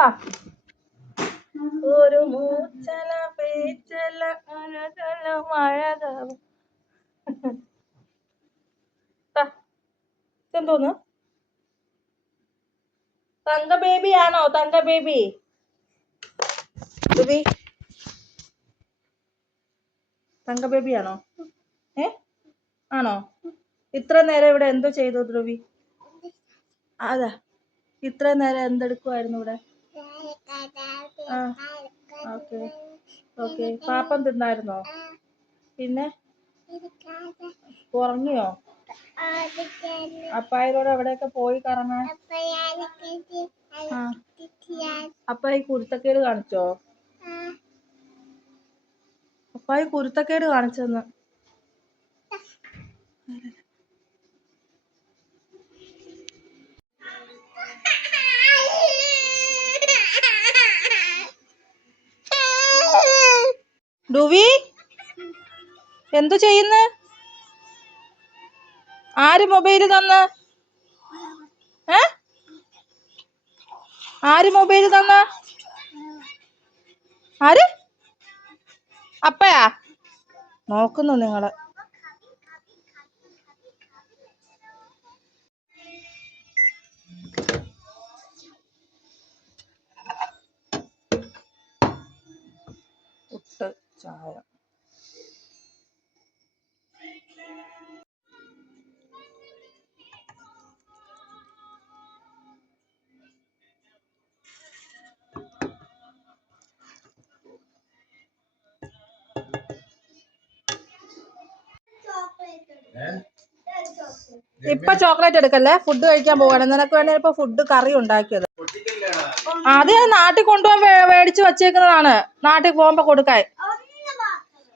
വാ. ഒരു മൂച്ചല പേച്ചല മഴ എന്തോന്ന്? തങ്ക ബേബി ആണോ? തങ്ക ബേബി ബേബി തങ്ക ബേബി ആണോ? ആണോ? ഇത്ര നേരം ഇവിടെ എന്തോ ചെയ്തു ധ്രുവി? അതാ ഇത്ര നേരം എന്തെടുക്കുമായിരുന്നു ഇവിടെ? Okay okay. പാപ്പം തിന്നായിരുന്നോ? പിന്നെ ഉറങ്ങിയോ? അപ്പായരോട് എവിടെയൊക്കെ പോയി കറങ്ങാൻ? അപ്പായി കുരുത്തക്കേട് കാണിച്ചോ? അപ്പായി കുരുത്തക്കേട് കാണിച്ചെന്ന്. ഡുവി എന്തു ചെയ്യുന്നു? ആര് മൊബൈല് തന്ന്? ആര് മൊബൈല് തന്ന? ആര്? അപ്പയാ? നോക്കുന്നു നിങ്ങള്. പുട്ട് ചായ. ഇപ്പൊ ചോക്ലേറ്റ് എടുക്കല്ലേ, ഫുഡ് കഴിക്കാൻ പോവാണ്. നിനക്ക് വേണ്ടി ഇപ്പൊ ഫുഡ് കറി ഉണ്ടാക്കിയത്. അത് ഞാൻ നാട്ടിൽ കൊണ്ടുപോകാൻ മേടിച്ചു വച്ചേക്കുന്നതാണ്, നാട്ടിൽ പോകുമ്പോ കൊടുക്കാൻ.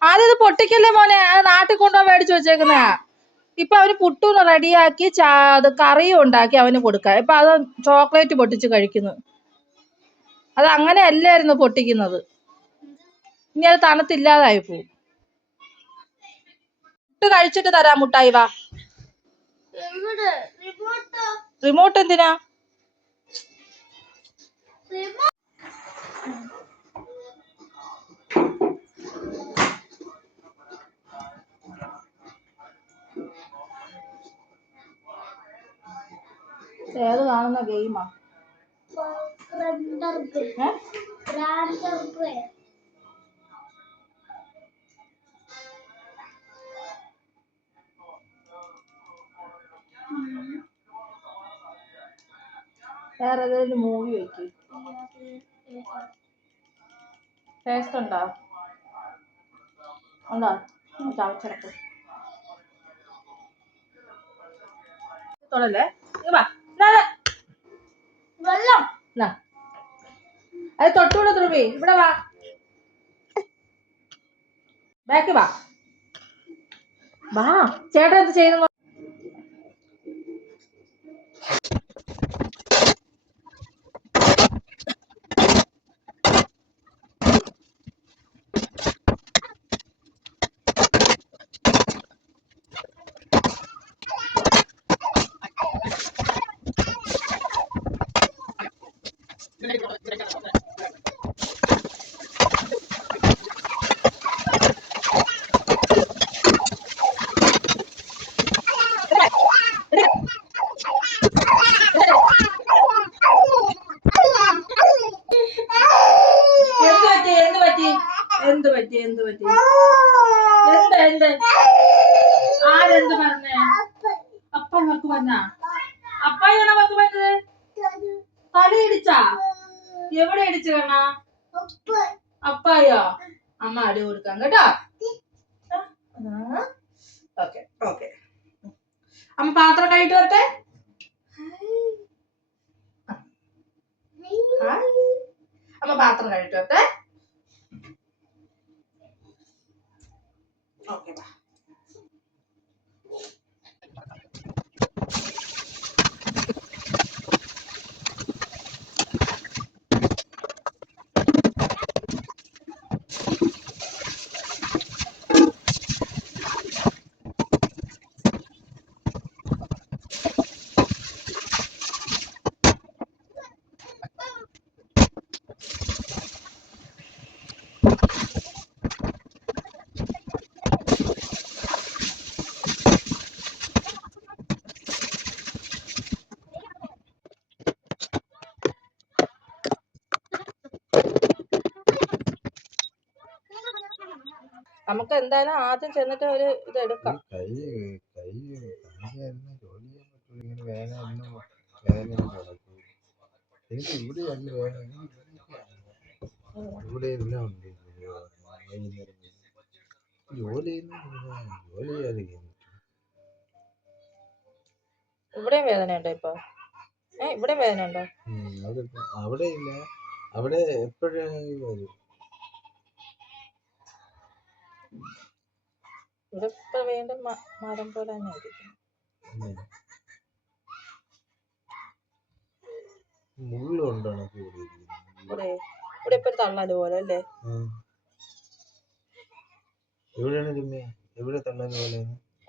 ആദ്യം ഇത് പൊട്ടിക്കല്ലേ മോനെ, നാട്ടിൽ കൊണ്ടുപോകാൻ മേടിച്ചു വെച്ചേക്കുന്നതാ. ഇപ്പൊ അവന് പുട്ടു റെഡിയാക്കി അത് കറിയും ഉണ്ടാക്കി അവന് കൊടുക്കാൻ. ഇപ്പൊ അത് ചോക്ലേറ്റ് പൊട്ടിച്ച് കഴിക്കുന്നു. അത് അങ്ങനെ അല്ലായിരുന്നു പൊട്ടിക്കുന്നത്. ഇനി അത് തണുത്തില്ലാതായി പോവും. പുട്ട് കഴിച്ചിട്ട് തരാം മുട്ടായി. വാ. റിമോട്ട് എന്തിനാ? ഏത് കാണുന്ന ഗെയിമാ? വേറെ ഏതെങ്കിലും മൂവി വെക്ക്. ടേസ്റ്റ് ഉണ്ടോ? ഉണ്ടോ? ചവച്ചടക്ക് തൊടല്ലേ. വെള്ളം അത് തൊട്ടുകൂടെ ധ്രുവി. ഇവിടെ വാ, ബാക്ക് വാ. വാ. ചേട്ടൻ എന്ത് ചെയ്യുന്നു? എന്ത് പറ്റി? എന്ത് ആരെന്ത് പറഞ്ഞേ? അപ്പായി വക്ക് പറഞ്ഞ? അപ്പായിയാണോ വക്ക് പറഞ്ഞത്? തല ഇടിച്ചാ? എവിടെ ഇടിച്ചു കാണാ? അപ്പായോ? അമ്മ അടി കൊടുക്കാം കേട്ടോ. Okay okay. അമ്മ പാത്രം കഴിട്ട് വരട്ടെ. അമ്മ പാത്രം കഴിട്ട് വരട്ടെ. ഓക്കെ. നമുക്ക് എന്തായാലും ആദ്യം ചെന്നിട്ട് ഒരു ഇത് എടുക്കാം. എനിക്ക് ഇവിടെ എല്ലാം ഉണ്ട്. ഇവിടെയും വേദന ഉണ്ടോ ഇപ്പൊ? ഇവിടെയും വേദന ഉണ്ടോ? അവിടെ ഇല്ല, അവിടെ എപ്പോഴും വരും. ഇവിടെ ഇപ്പൊ വീണ്ടും മരം പോലെ തന്നെ ആയിരിക്കും. മുള്ളുണ്ടോ ഇവിടെ ഇവിടെ ഇപ്പൊ ഒരു തള്ളല് പോലെ അല്ലേ? എവിടെയാണ് പിന്നെ എവിടെ തള്ളല് പോലെ?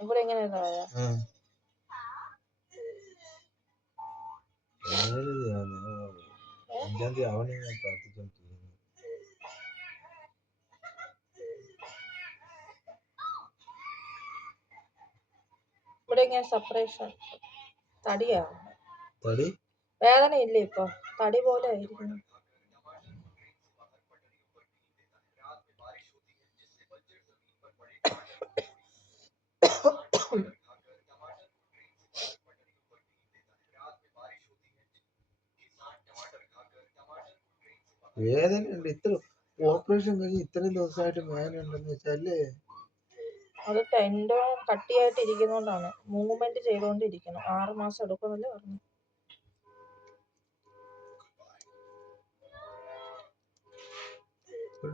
ഇവിടെ എങ്ങനെ 5-ാം തീയതി ആവണേ ഞാൻ പ്രാർത്ഥിച്ചോണ്ടിരിക്കുന്നു. ഇവിടെ ഇങ്ങനെ സെപ്പറേഷൻ തടിയാണ്. തടി വേദന ഇല്ല ഇപ്പൊ, തടി പോലെ ആയിരിക്കുന്നു. വേദന ഉണ്ട്. ഇത്ര ഓപ്പറേഷൻ കഴിഞ്ഞ് ഇത്രയും ദിവസമായിട്ട് വേദന ഉണ്ടെന്ന് വെച്ചാല് അത് ടെൻഡോൺ കട്ടിയായിട്ട് ഇരിക്കുന്നോണ്ടാണ്. മൂവ്മെന്റ് ചെയ്തോണ്ടിരിക്കണം. 6 മാസം എടുക്കുമല്ലേ പറഞ്ഞു.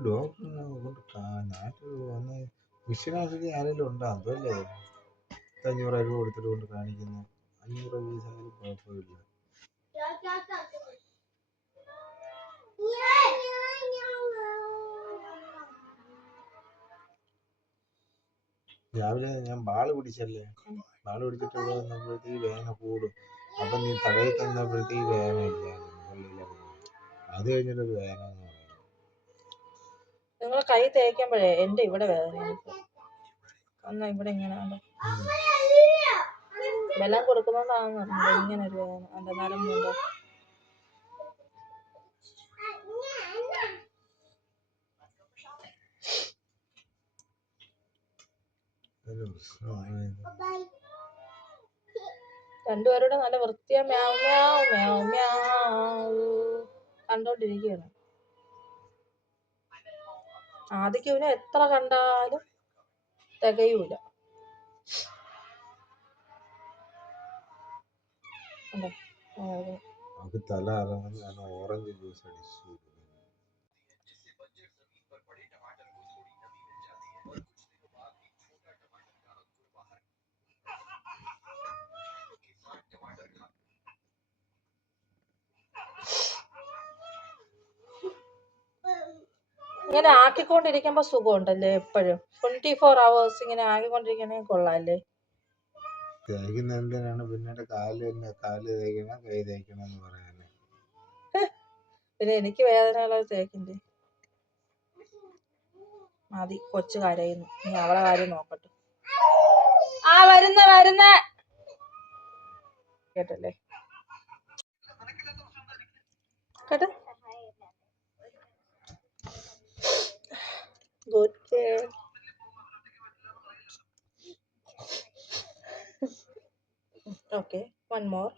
ഡോക്ടറിനെ നാട്ടിൽ വന്ന് മിഷനാശുപത്രി ആരെങ്കിലും ഉണ്ടോ? അതല്ലേ 500 രൂപ കൊടുത്തിട്ട് കൊണ്ട് കാണിക്കുന്നു. 500 രൂപ കുഴപ്പമില്ല. രാവിലെ ഞാൻ ബാള് പിടിച്ചല്ലേ, ബാള് പിടിച്ചിട്ട് ഇവിടെ വന്നപ്പോഴത്തേക്ക് വേദന കൂടും. അപ്പൊ നീ തടയിൽ തന്നപ്പോഴത്തേക്ക് വേദന ഇല്ല. അത് കഴിഞ്ഞിട്ടൊരു വേദന എന്ന് പറയുന്നത്. നിങ്ങൾ കൈ തേക്കുമ്പോഴേ എന്റെ ഇവിടെ വേദന എന്നാ ഇവിടെ ഇങ്ങനെ ബലം കൊടുക്കുന്നോണ്ടാണെന്ന് ഇങ്ങനെ ഒരു വേദന. എന്റെ നരമ്പുണ്ടോ? രണ്ടുപേരുടെ നല്ല വൃത്തിയാ മ്യാവ് മ്യാവ് മ്യാവ് മ്യാവ് കണ്ടോണ്ടിരിക്കുകയാണ്. ആദ്യക്ക് ഇവനെ എത്ര കണ്ടാലും തികയൂല. തല ഓറഞ്ച് ജ്യൂസ് അടിച്ചു. ഇങ്ങനെ ആക്കിക്കൊണ്ടിരിക്കുമ്പോ സുഖമുണ്ടല്ലേ? എപ്പോഴും 24 hours ഇങ്ങനെ ആക്കിക്കൊണ്ടിരിക്കണേ കൊള്ളാല്ലേ? തേക്കുന്ന എന്തിനാണ്? പിന്നീട് കാല് തേക്കണം, കൈ തേക്കണം എന്ന് പറയാനേ. പിന്നെ എനിക്ക് വേദനയുള്ളത് തേക്കണ്ടേ? മതി, കൊച്ചു കരയുന്നു. നീ അവളെ കാര്യം നോക്കട്ടെ. വരുന്ന കേട്ടല്ലേ കേട്ടോ? Good girl. Okay, one more.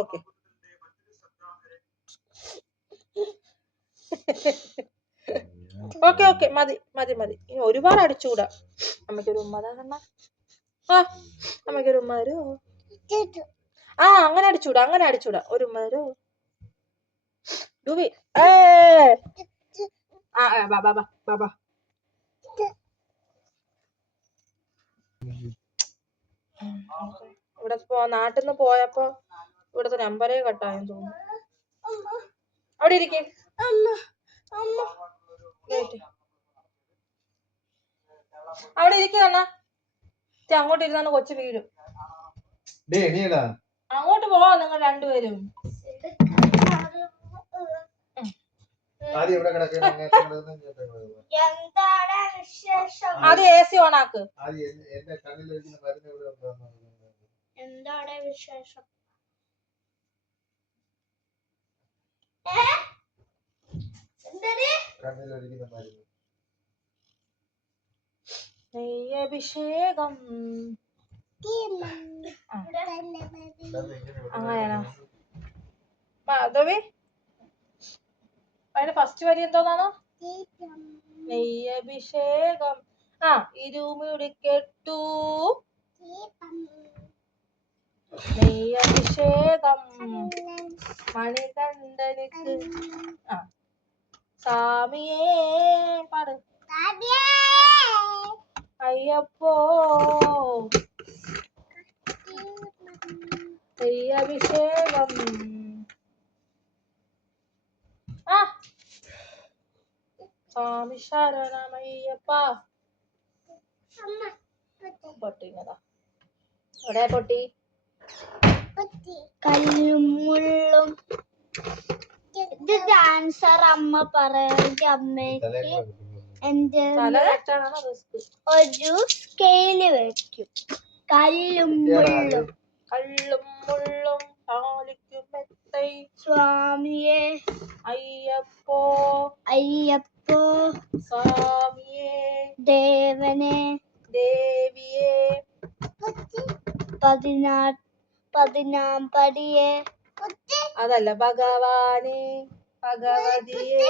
Okay. Okay മതി. ഇനി ഒരുപാട് അടിച്ചുകൂടാ. അമ്മയ്ക്കൊരു ഉമ്മ തരണ. അമ്മയ്ക്കൊരു ഉമ്മ തരൂ. അങ്ങനെ അടിച്ചൂടാ. ഒരു ഉമ്മ തരൂ. ബാബാ ഇവിടെ നാട്ടിൽ നിന്ന് പോയപ്പോ ഇവിടുത്തെ നമ്പരേ കട്ടായെന്ന് തോന്നുന്നു. അവിടെ ഇരിക്കേ. അവിടെ ഇരിക്കുന്ന അങ്ങോട്ട് ഇരുന്നാണ് കൊച്ചു വീഴും. അങ്ങോട്ട് പോവാ നിങ്ങൾ രണ്ടുപേരും. അത് AC ഓൺ ആക്ക്. എന്താണ് വിശേഷം? കണ്ണിലൊഴിക്കുന്ന മരുന്ന്. നെയ്യഭിഷേകം. അങ്ങനെയാണോ മാധവി? അതിന്റെ ഫസ്റ്റ് വരി എന്തോന്നാണോ? നെയ്യഭിഷേകം. ആ ഇരുമുടിക്കെട്ടു നെയ്യഭിഷേകം മണികണ്ഠനിക്ക്. ആ സ്വാമിയേ പാട്. അയ്യപ്പോ നെയ്യഭിഷേകം. ആ സ്വാമി ശരണമയ്യപ്പ. പൊട്ടിങ്ങതാ എവിടെ പൊട്ടി? കല്ലും മുള്ളും. ഇത് ഡാൻസർ അമ്മ പറയാമെങ്കിൽ അമ്മയ്ക്ക് എന്റെ തല കെട്ടാണോ റിസ്ക്? ഒരു സ്കെയില് വെക്കും. കല്ലും മുള്ളും. കള്ളും മുള്ളും താലിക്കും മെത്തൈ. സ്വാമിയെ അയ്യപ്പോ അയ്യപ്പോ സ്വാമിയേ ദേവനെ ദേവിയേ 14 പടിയെ. അതല്ല ഭഗവാനെ ഭഗവതിയെ.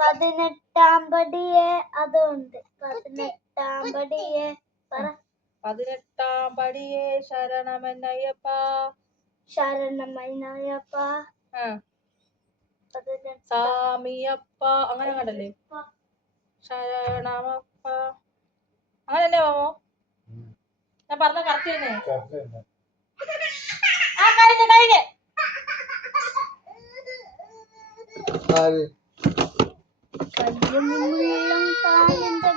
18 പടിയെ. അതുണ്ട് 18 പടിയെ. പറ. 18 പടിയെ ശരണമെന്നയ്യപ്പ. ശരണമയ്യപ്പ. ആ സ്വാമിയപ്പ അങ്ങനെ കണ്ടല്ലേ? ശരണമപ്പ അങ്ങനല്ലേ മാമോ? ഞാൻ പറഞ്ഞ കറക്റ്റ് തന്നെ. ആ കഴിഞ്ഞ കല്ലും മുള്ളും കാലിന്റെ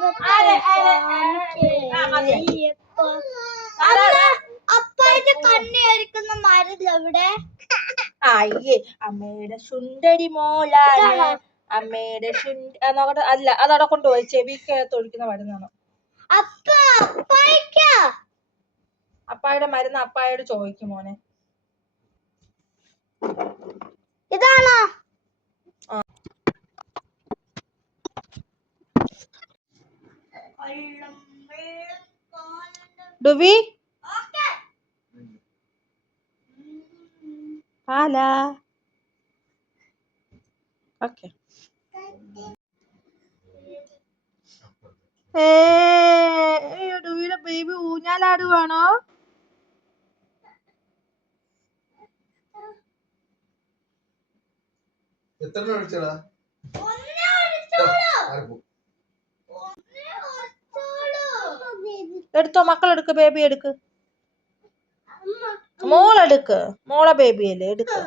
അപ്പായിട്ട് കണ്ണിരിക്കുന്ന മരുന്ന് എവിടെ? അയ്യേ അമ്മയുടെ ശുണ്ടരി മോളാണ്. അമ്മയുടെ നോക്കട്ടെ. അല്ല അതവിടെ കൊണ്ടുപോയി ചെവിക്കകത്ത് ഒഴിക്കുന്ന മരുന്നാണ്. അപ്പായുടെ മരുന്ന് അപ്പായോട് ചോദിക്കും മോനെ. ഇതാണോ? ഡുബി പാലാ. ഓക്കെ. ഡുബിയുടെ ബേബി ഊഞ്ഞാലാടുവാണോ? എത്ര ഒഴിച്ചടാ? എടുത്തോ മക്കളെടുക്ക്. ബേബി എടുക്ക്. മോളെടുക്ക്. മോളെ ബേബിയല്ലേ എടുക്ക്.